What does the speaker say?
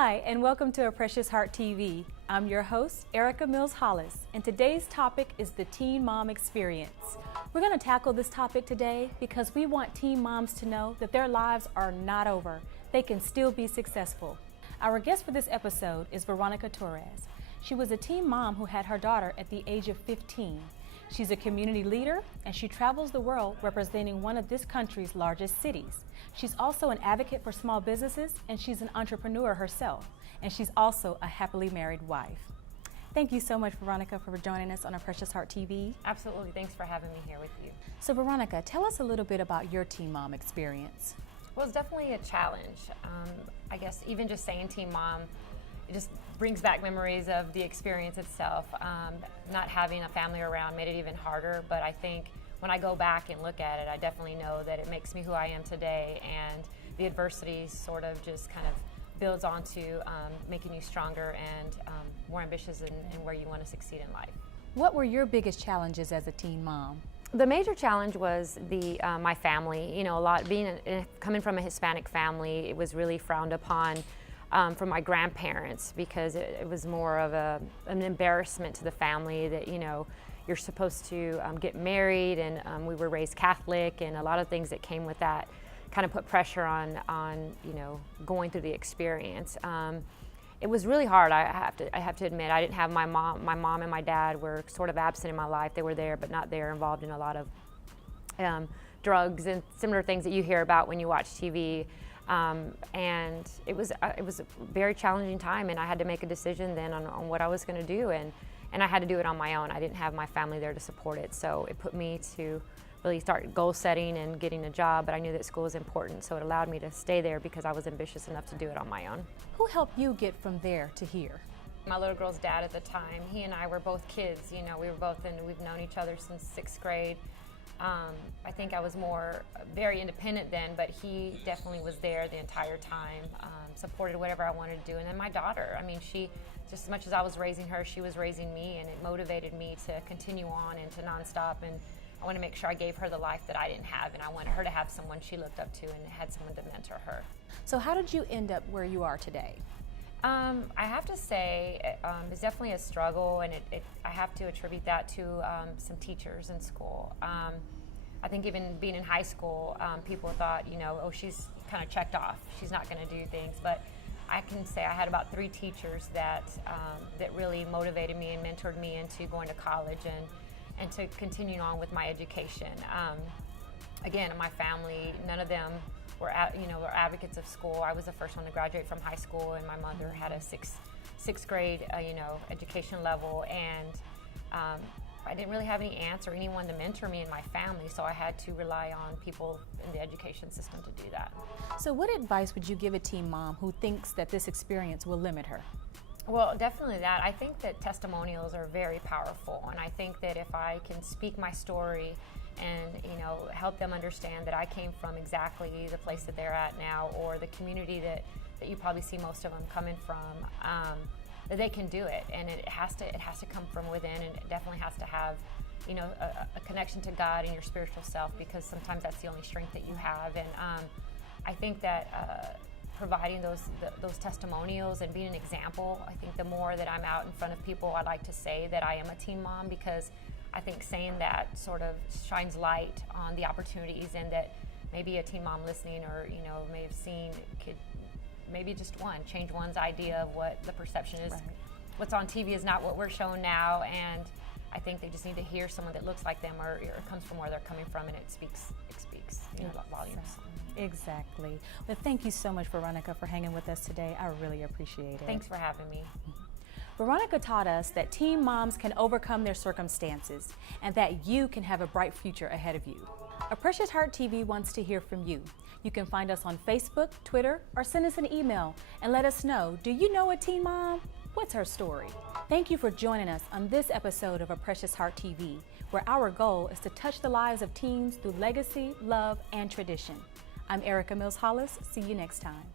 Hi, and welcome to A Precious Heart TV. I'm your host, Veronica Mills-Hollis, and today's topic is the teen mom experience. We're going to tackle this topic today because we want teen moms to know that their lives are not over. They can still be successful. Our guest for this episode is Veronica Torres. She was a teen mom who had her daughter at the age of 15. She's a community leader, and she travels the world representing one of this country's largest cities. She's also an advocate for small businesses, and she's an entrepreneur herself. And she's also a happily married wife. Thank you so much, Veronica, for joining us on A Precious Heart TV. Absolutely. Thanks for having me here with you. So, Veronica, tell us a little bit about your teen mom experience. Well, it's definitely a challenge. I guess even just saying teen mom, it just brings back memories of the experience itself. Not having a family around made it even harder, but I think when I go back and look at it, I definitely know that it makes me who I am today, and the adversity sort of just kind of builds onto making you stronger and more ambitious in where you want to succeed in life. What were your biggest challenges as a teen mom? The major challenge was my family. You know, coming from a Hispanic family, it was really frowned upon from my grandparents because it was more of an embarrassment to the family that, you know, you're supposed to get married, and we were raised Catholic, and a lot of things that came with that kind of put pressure on you know, going through the experience. It was really hard. I have to admit, I didn't have my mom. My mom and my dad were sort of absent in my life. They were there, but not there, involved in a lot of drugs and similar things that you hear about when you watch TV. And it was a very challenging time, and I had to make a decision then on what I was going to do, and I had to do it on my own. I didn't have my family there to support it, so it put me to really start goal setting and getting a job, but I knew that school was important, so it allowed me to stay there because I was ambitious enough to do it on my own. Who helped you get from there to here? My little girl's dad at the time, he and I were both kids, you know, we've known each other since 6th grade. I think I was very independent then, but he definitely was there the entire time, supported whatever I wanted to do. And then my daughter, I mean, she, just as much as I was raising her, she was raising me, and it motivated me to continue on and to nonstop. And I want to make sure I gave her the life that I didn't have, and I wanted her to have someone she looked up to and had someone to mentor her. So how did you end up where you are today? I have to say it's definitely a struggle, and I have to attribute that to some teachers in school. I think even being in high school, people thought, you know, oh, she's kind of checked off. She's not going to do things. But I can say I had about 3 teachers that really motivated me and mentored me into going to college and to continue on with my education. Again, in my family, none of them were advocates of school. I was the first one to graduate from high school, and my mother had a sixth grade education level, and I didn't really have any aunts or anyone to mentor me in my family, so I had to rely on people in the education system to do that. So what advice would you give a teen mom who thinks that this experience will limit her? Well, definitely that. I think that testimonials are very powerful, and I think that if I can speak my story and, you know, help them understand that I came from exactly the place that they're at now, or the community that you probably see most of them coming from, that they can do it, and it has to come from within, and it definitely has to have, you know, a connection to God and your spiritual self, because sometimes that's the only strength that you have. And I think that providing those testimonials and being an example, I think the more that I'm out in front of people, I like to say that I am a teen mom, because I think saying that sort of shines light on the opportunities, and that maybe a teen mom listening, or, you know, may have seen, could maybe just change one's idea of what the perception is. Right. What's on TV is not what we're shown now, and I think they just need to hear someone that looks like them, or comes from where they're coming from, and it speaks volumes. Exactly. Well, thank you so much, Veronica, for hanging with us today. I really appreciate it. Thanks for having me. Veronica taught us that teen moms can overcome their circumstances, and that you can have a bright future ahead of you. A Precious Heart TV wants to hear from you. You can find us on Facebook, Twitter, or send us an email and let us know, do you know a teen mom? What's her story? Thank you for joining us on this episode of A Precious Heart TV, where our goal is to touch the lives of teens through legacy, love, and tradition. I'm Veronica Mills-Hollis. See you next time.